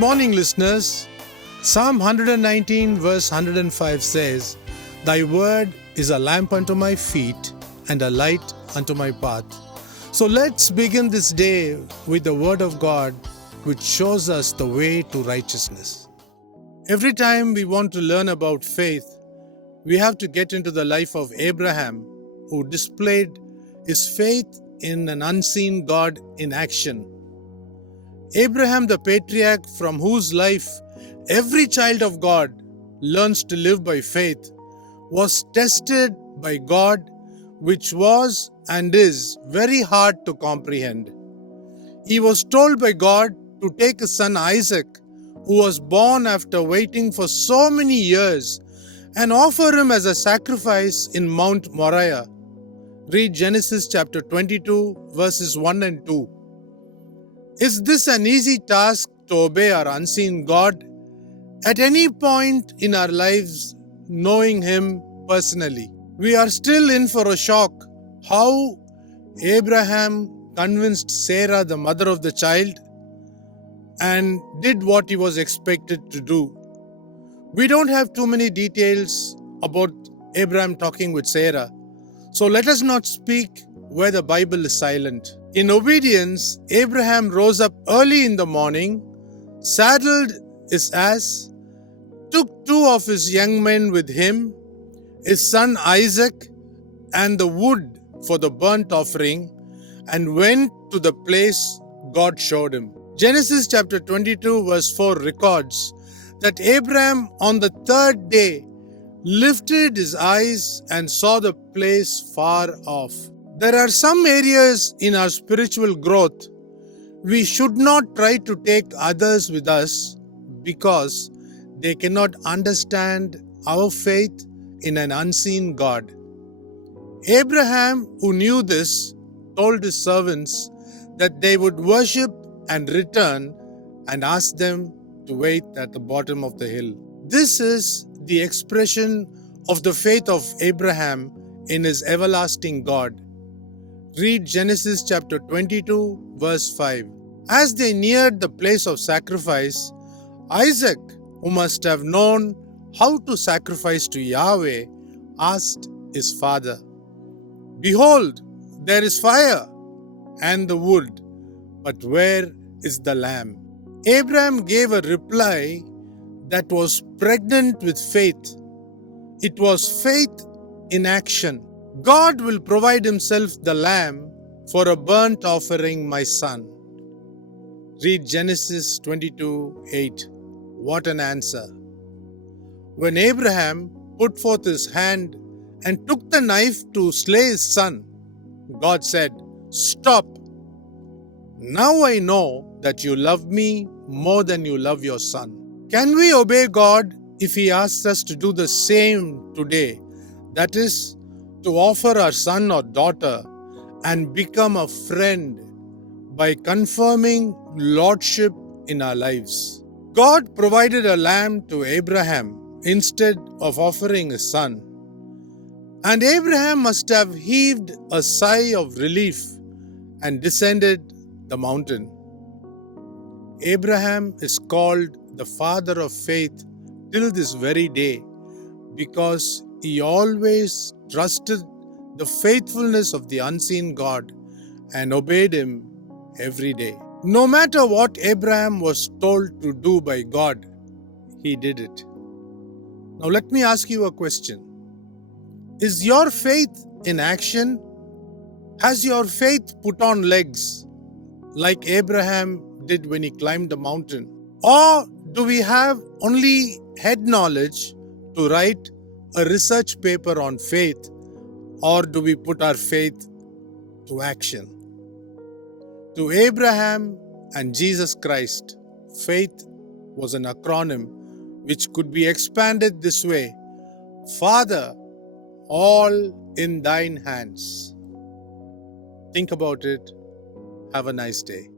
morning, listeners. Psalm 119 verse 105 says, "Thy word is a lamp unto my feet and a light unto my path." So let's begin this day with the word of God, which shows us the way to righteousness. Every time we want to learn about faith, we have to get into the life of Abraham, who displayed his faith in an unseen God in action. Abraham, the patriarch from whose life every child of God learns to live by faith, was tested by God, which was and is very hard to comprehend. He was told by God to take his son Isaac, who was born after waiting for so many years, and offer him as a sacrifice in Mount Moriah. Read Genesis chapter 22 verses 1 and 2. Is this an easy task to obey our unseen God? At any point in our lives, knowing Him personally, we are still in for a shock. How Abraham convinced Sarah, the mother of the child, and did what he was expected to do. We don't have too many details about Abraham talking with Sarah, so let us not speak where the Bible is silent. In obedience, Abraham rose up early in the morning, saddled his ass, took two of his young men with him, his son Isaac, and the wood for the burnt offering, and went to the place God showed him. Genesis chapter 22 verse 4 records that Abraham on the third day lifted his eyes and saw the place far off. There are some areas in our spiritual growth we should not try to take others with us because they cannot understand our faith in an unseen God. Abraham, who knew this, told his servants that they would worship and return, and asked them to wait at the bottom of the hill. This is the expression of the faith of Abraham in his everlasting God. Read Genesis chapter 22 verse 5. As they neared the place of sacrifice, Isaac, who must have known how to sacrifice to Yahweh, asked his father, "Behold, there is fire and the wood, but where is the lamb?" Abraham gave a reply that was pregnant with faith. It was faith in action. God will provide Himself the lamb for a burnt offering, my son. Read Genesis 22:8. What an answer. When Abraham put forth his hand and took the knife to slay his son, God said, "Stop. Now I know that you love me more than you love your son." Can we obey God if He asks us to do the same today? That is, to offer our son or daughter and become a friend by confirming lordship in our lives. God provided a lamb to Abraham instead of offering his son. And Abraham must have heaved a sigh of relief and descended the mountain. Abraham is called the father of faith till this very day because he always trusted the faithfulness of the unseen God and obeyed Him every day. No matter what Abraham was told to do by God, he did it. Now let me ask you a question. Is your faith in action? Has your faith put on legs like Abraham did when he climbed the mountain? Or do we have only head knowledge to write a research paper on faith, or do we put our faith to action? To Abraham and Jesus Christ, faith was an acronym which could be expanded this way: Father, all in thine hands. Think about it. Have a nice day.